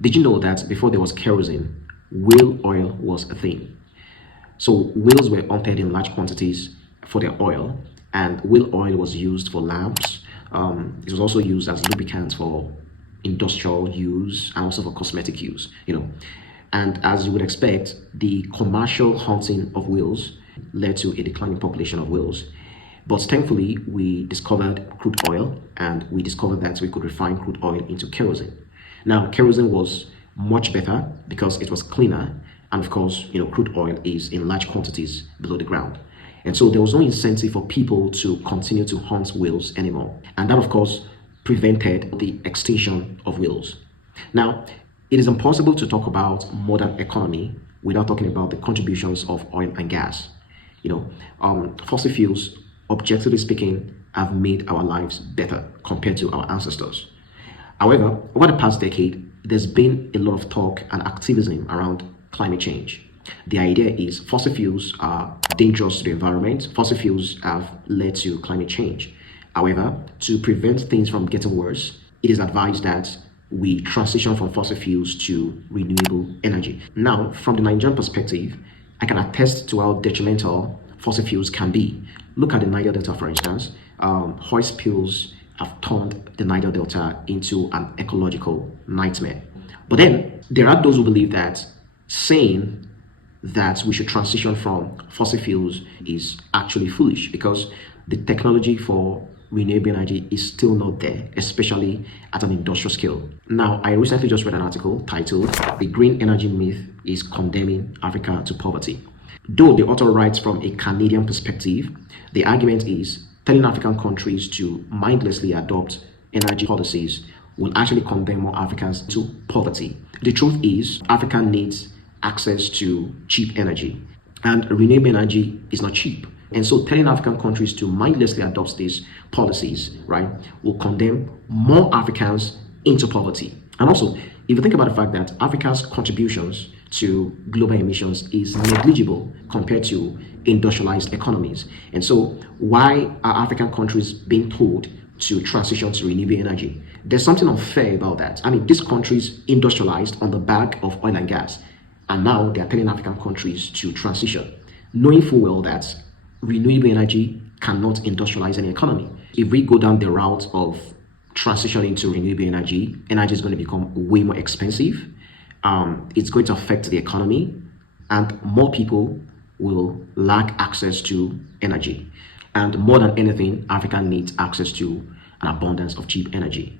Did you know that before there was kerosene, whale oil was a thing? So whales were hunted in large quantities for their oil, and whale oil was used for lamps. It was also used as lubricant for industrial use and also for cosmetic use. And as you would expect, the commercial hunting of whales led to a declining population of whales. But thankfully, we discovered crude oil, and we discovered that we could refine crude oil into kerosene. Now, kerosene was much better because it was cleaner, and of course, crude oil is in large quantities below the ground. And so there was no incentive for people to continue to hunt whales anymore. And that, of course, prevented the extinction of whales. Now, it is impossible to talk about modern economy without talking about the contributions of oil and gas. Fossil fuels, objectively speaking, have made our lives better compared to our ancestors. However, over the past decade, there's been a lot of talk and activism around climate change. The idea is fossil fuels are dangerous to the environment. Fossil fuels have led to climate change. However, to prevent things from getting worse, it is advised that we transition from fossil fuels to renewable energy. Now, from the Nigerian perspective, I can attest to how detrimental fossil fuels can be. Look at the Niger Delta, for instance. Oil spills have turned the Niger Delta into an ecological nightmare. But then there are those who believe that saying that we should transition from fossil fuels is actually foolish because the technology for renewable energy is still not there, especially at an industrial scale. Now, I recently just read an article titled "The Green Energy Myth is Condemning Africa to Poverty." Though the author writes from a Canadian perspective, the argument is telling African countries to mindlessly adopt energy policies will actually condemn more Africans to poverty. The truth is, Africa needs access to cheap energy, and renewable energy is not cheap. And so telling African countries to mindlessly adopt these policies, right, will condemn more Africans into poverty. And also, if you think about the fact that Africa's contributions to global emissions is negligible compared to industrialized economies. And so why are African countries being told to transition to renewable energy? There's something unfair about that. I mean, these countries industrialized on the back of oil and gas, and now they're telling African countries to transition, knowing full well that renewable energy cannot industrialize any economy. If we go down the route of transitioning to renewable energy, energy is going to become way more expensive. It's going to affect the economy, and more people will lack access to energy. And more than anything, Africa needs access to an abundance of cheap energy.